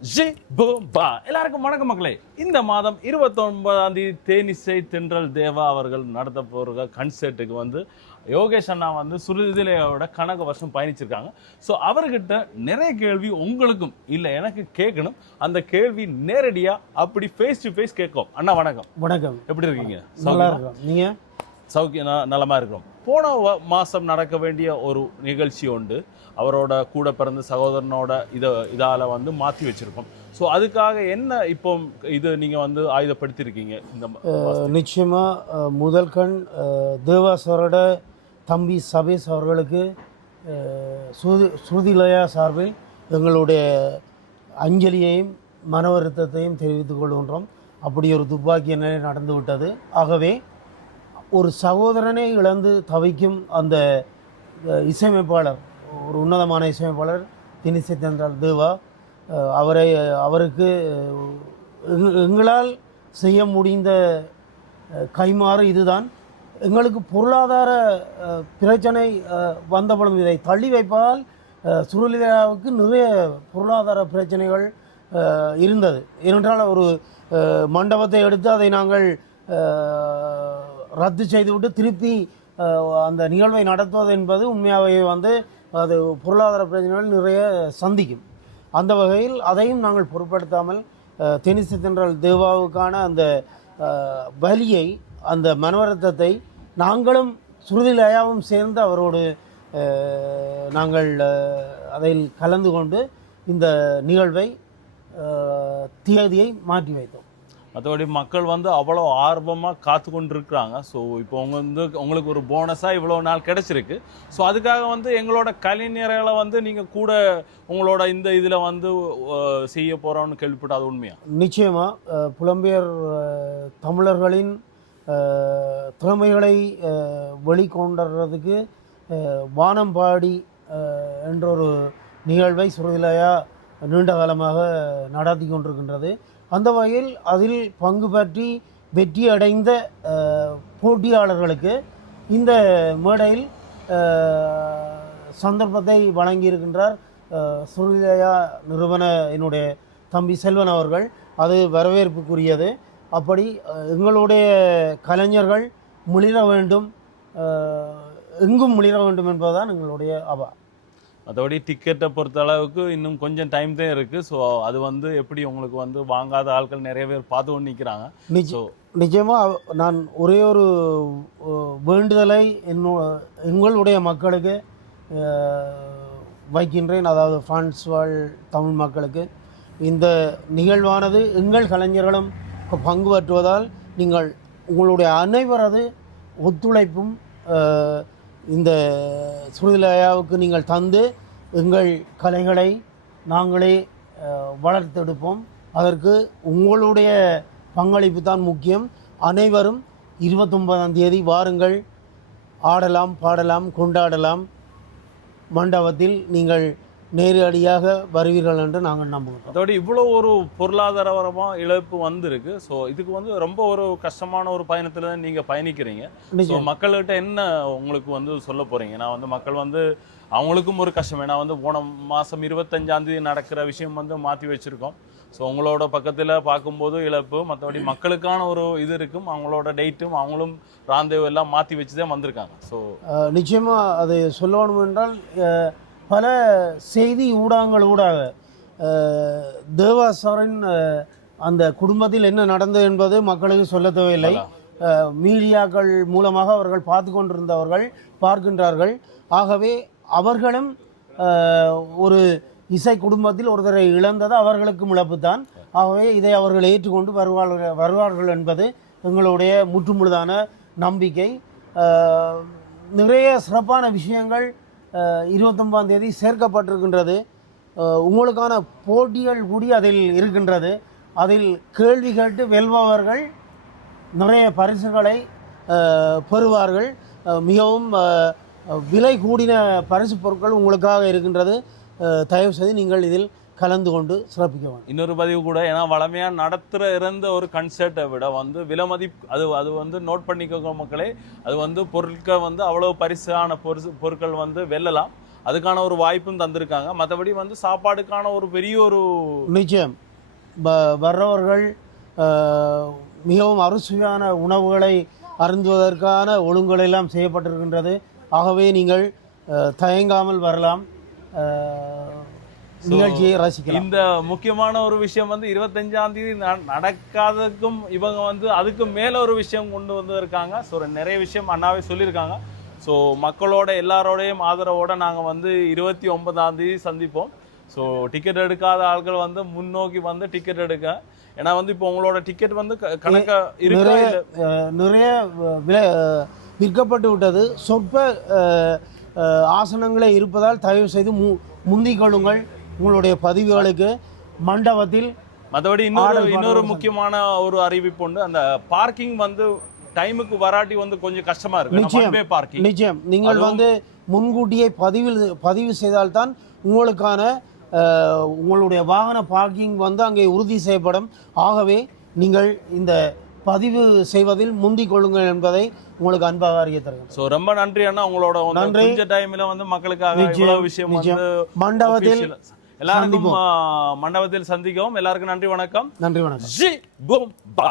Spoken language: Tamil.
ஜி பா எல்லாருக்கும் வணக்கம் மக்களே. இந்த மாதம் இருபத்தொன்பதாம் தேதி தேனிசை தென்றல் தேவா அவர்கள் நடத்த போகிற கன்சர்ட்டுக்கு வந்து யோகேஷ் அண்ணா வந்து சுருதிலையோட கணக்கு வருஷம் பயணிச்சிருக்காங்க. ஸோ அவர்கிட்ட நிறைய கேள்வி உங்களுக்கும் இல்லை எனக்கு கேட்கணும். அந்த கேள்வி நேரடியாக அப்படி ஃபேஸ் டு ஃபேஸ் கேட்கும். அண்ணா வணக்கம். வணக்கம். எப்படி இருக்கீங்க? நல்லா இருக்கும். நீங்க? சௌக்கியம்? ந- நலமா இருக்கிறோம். போன மாசம் நடக்க வேண்டிய ஒரு நிகழ்ச்சி உண்டு. அவரோட கூட பிறந்த சகோதரனோட இதை இதால வந்து மாத்தி வச்சிருக்கோம். ஸோ அதுக்காக என்ன இப்போ இது நீங்க வந்து ஆயுதப்படுத்தியிருக்கீங்க இந்த ம- அஹ், நிச்சயமா அஹ், முதல் கண் தேவாசரோட தம்பி சபேஷ் அவர்களுக்கு அஹ், ஸ்ருதி ஸ்ருதிலயா சார்பில் எங்களுடைய அஞ்சலியையும் மன வருத்தத்தையும் தெரிவித்துக் கொள்கின்றோம். அப்படி ஒரு துப்பாக்கி நிலை நடந்து விட்டது ஆகவே ஒரு சகோதரனை இழந்து தவிக்கும் அந்த இசையமைப்பாளர் ஒரு உன்னதமான இசையமைப்பாளர் தினிசை தந்தால் தேவா அவரை அவருக்கு எங்களால் செய்ய முடிந்த கைமாறு இதுதான். எங்களுக்கு பொருளாதார பிரச்சனை வந்தபடும் இதை தள்ளி வைப்பதால் சுருளிதாவுக்கு நிறைய பொருளாதார பிரச்சனைகள் இருந்தது. ஏனென்றால் ஒரு மண்டபத்தை எடுத்து அதை நாங்கள் ரத்து செய்துவிட்டு திருப்பி அந்த நிகழ்வை நடத்துவது என்பது உண்மையாகவே வந்து அது பொருளாதார பிரச்சனைகள் நிறைய சந்திக்கும். அந்த வகையில் அதையும் நாங்கள் பொருட்படுத்தாமல் தெனிசு தென்றல் தேவாவுக்கான அந்த வலியை அந்த மனவருத்தத்தை நாங்களும் சுருதிலயாவும் சேர்ந்து அவரோடு நாங்கள் அதில் கலந்து கொண்டு இந்த நிகழ்வை தேதியை மாற்றி வைத்தோம். மற்றபடி மக்கள் வந்து அவ்வளோ ஆர்வமாக காத்து கொண்டு இருக்கிறாங்க ஸோ இப்போ உங்க வந்து உங்களுக்கு ஒரு போனஸாக இவ்வளோ நாள் கிடச்சிருக்கு. ஸோ அதுக்காக வந்து எங்களோட கலைஞர்களை வந்து நீங்கள் கூட உங்களோட இந்த இதில் வந்து செய்ய போகிறோன்னு கேள்விப்பட்ட அது உண்மையா? நிச்சயமாக புலம்பெயர் தமிழர்களின் திறமைகளை அஹ், வெளிக்கொண்டுறதுக்கு வானம்பாடி என்ற ஒரு நிகழ்வை சுருதிலையாக நீண்ட காலமாக நடத்தி கொண்டிருக்கின்றது. அந்த வகையில் அதில் பங்கு பற்றி வெற்றி அடைந்த போட்டியாளர்களுக்கு இந்த மேடையில் சந்தர்ப்பத்தை வழங்கியிருக்கின்றார் அஹ், நிறுவன என்னுடைய தம்பி செல்வன் அவர்கள். அது வரவேற்புக்குரியது. அப்படி எங்களுடைய கலைஞர்கள் முளிர வேண்டும் எங்கும் முளிர வேண்டும் என்பதுதான் எங்களுடைய அவா மற்றபடி டிக்கெட்டை பொறுத்த அளவுக்கு இன்னும் கொஞ்சம் டைம் தான் இருக்குது ஸோ அது வந்து எப்படி உங்களுக்கு வந்து வாங்காத ஆட்கள் நிறைய பேர் பார்த்து கொண்டு நிற்கிறாங்க ஸோ நிச்சயமாக நான் ஒரே ஒரு வேண்டுதலை என்னோ எங்களுடைய மக்களுக்கு வைக்கின்றேன். அதாவது பிரான்ஸ் வாழ் தமிழ் மக்களுக்கு. இந்த நிகழ்வானது எங்கள் கலைஞர்களும் பங்கு பற்றுவதால் நீங்கள் உங்களுடைய அனைவரது ஒத்துழைப்பும் இந்த சுருதிலயாவுக்கு நீங்கள் தந்து எங்கள் கலைகளை நாங்களே வளர்த்தெடுப்போம் அதற்கு உங்களுடைய பங்களிப்பு தான் முக்கியம். அனைவரும் இருபத்தொன்பதாம் தேதி வாருங்கள். ஆடலாம் பாடலாம் கொண்டாடலாம். மண்டபத்தில் நீங்கள் நேரடியாக வருவீர்கள் என்று நாங்கள் நம்புகிறோம். அதோட இவ்வளோ ஒரு பொருளாதாரபரமாக இழப்பு வந்திருக்கு. ஸோ இதுக்கு வந்து ரொம்ப ஒரு கஷ்டமான ஒரு பயணத்தில் தான் நீங்கள் பயணிக்கிறீங்க ஸோ. மக்கள்கிட்ட என்ன உங்களுக்கு வந்து சொல்ல போகிறீங்க நான் வந்து மக்கள் வந்து அவங்களுக்கும் ஒரு கஷ்டம். ஏன்னா வந்து போன மாதம் இருபத்தஞ்சாம் தேதி நடக்கிற விஷயம் வந்து மாற்றி வச்சுருக்கோம். ஸோ உங்களோட பக்கத்தில் பார்க்கும்போது இழப்பு மற்றபடி மக்களுக்கான ஒரு இது இருக்கும். அவங்களோட டேட்டும் அவங்களும் ராந்தேவ் எல்லாம் மாற்றி வச்சு தான் வந்திருக்காங்க. ஸோ அஹ், நிச்சயமா அது சொல்லணும் என்றால் பல செய்தி ஊடகங்கள் ஊடாக அஹ், தேவா சாரின் அந்த குடும்பத்தில் என்ன நடந்தது என்பது மக்களுக்கு சொல்ல தேவையில்லை. மீடியாக்கள் மூலமாக அவர்கள் பார்த்து கொண்டிருந்தவர்கள் பார்க்கின்றார்கள். ஆகவே அவர்களும் ஒரு இசை குடும்பத்தில் ஒருத்தரை இழந்தது அவர்களுக்கும் இழப்புத்தான் ஆகவே இதை அவர்கள் ஏற்றுக்கொண்டு வருவார்கள் வருவார்கள் என்பது எங்களுடைய முற்றுமுழுதான நம்பிக்கை. நிறைய சிறப்பான விஷயங்கள் இருபத்தொம்பதாம் தேதி சேர்க்கப்பட்டிருக்கின்றது. உங்களுக்கான போட்டிகள் கூடி அதில் இருக்கின்றது. அதில் கேள்வி கேட்டு வெல்பவர்கள் நிறைய பரிசுகளை பெறுவார்கள். மிகவும் விலை கூடின பரிசு பொருட்கள் உங்களுக்காக இருக்கின்றது. தயவுசெய்து தயவு செய்து நீங்கள் இதில் கலந்து கொண்டு சிறப்பிக்க வேண்டும். இன்னொரு பதிவு கூட ஏன்னா வளமையாக நடத்துகிற இருந்த ஒரு கன்சர்ட்டை விட வந்து விலைமதிப்பு அது அது வந்து நோட் பண்ணிக்கோங்க மக்களே. அது வந்து பொருட்கள் வந்து அவ்வளோ பரிசான பொருசு பொருட்கள் வந்து வெல்லலாம். அதுக்கான ஒரு வாய்ப்பும் தந்திருக்காங்க. மற்றபடி வந்து சாப்பாடுக்கான ஒரு பெரிய ஒரு நிச்சயம். வர்றவர்கள் மிகவும் அறுசுவையான உணவுகளை அருந்துவதற்கான ஒழுங்குகள் எல்லாம் செய்யப்பட்டிருக்கின்றது. ஆகவே நீங்கள் தயங்காமல் வரலாம். நிகழ்ச்சியை ரசிக்கலாம். இந்த முக்கியமான ஒரு விஷயம் வந்து இருபத்தஞ்சாம் தேதி நடக்காததுக்கும் இவங்க வந்து அதுக்கு மேல ஒரு விஷயம் கொண்டு வந்திருக்காங்க. ஸோ நிறைய விஷயம் அண்ணாவே சொல்லியிருக்காங்க. ஸோ மக்களோட எல்லாரோடையும் ஆதரவோட நாங்கள் வந்து இருபத்தி ஒன்பதாம் தேதி சந்திப்போம். ஸோ டிக்கெட் எடுக்காத ஆட்கள் வந்து முன்னோக்கி வந்து டிக்கெட் எடுக்க. ஏன்னா வந்து இப்போ உங்களோட டிக்கெட் வந்து கணக்க நிறைய நிறைய விலை விற்கப்பட்டு விட்டது. சொற்ப ஆசனங்களே இருப்பதால் தயவு செய்து மு முந்திக் கொள்ளுங்கள் உங்களுடைய பதிவுகளுக்கு மண்டபத்தில் மற்றபடி இன்னொரு இன்னொரு முக்கியமான ஒரு அறிவிப்பு உண்டு. அந்த பார்க்கிங் வந்து டைமுக்கு வராட்டி வந்து கொஞ்சம் கஷ்டமா இருக்கு. நிச்சயம். பார்க்கிங் நிச்சயம். நீங்கள் வந்து முன்கூட்டியே பதிவில் பதிவு செய்தால்தான் உங்களுக்கான உங்களுடைய வாகன பார்க்கிங் வந்து அங்கே உறுதி செய்யப்படும். ஆகவே நீங்கள் இந்த பதிவு செய்வதில் முந்திக் கொள்ளுங்கள் என்பதை உங்களுக்கு அன்பாக அறிய தருகிறேன். சோ ரொம்ப நன்றி அண்ணா. உங்களோட நன்றி. டைம்ல வந்து மக்களுக்காக விஷயம் மண்டபத்தில் எல்லாருக்கும் மண்டபத்தில் சந்திக்கவும். எல்லாருக்கும் நன்றி வணக்கம். நன்றி வணக்கம். ஜி பூம் பா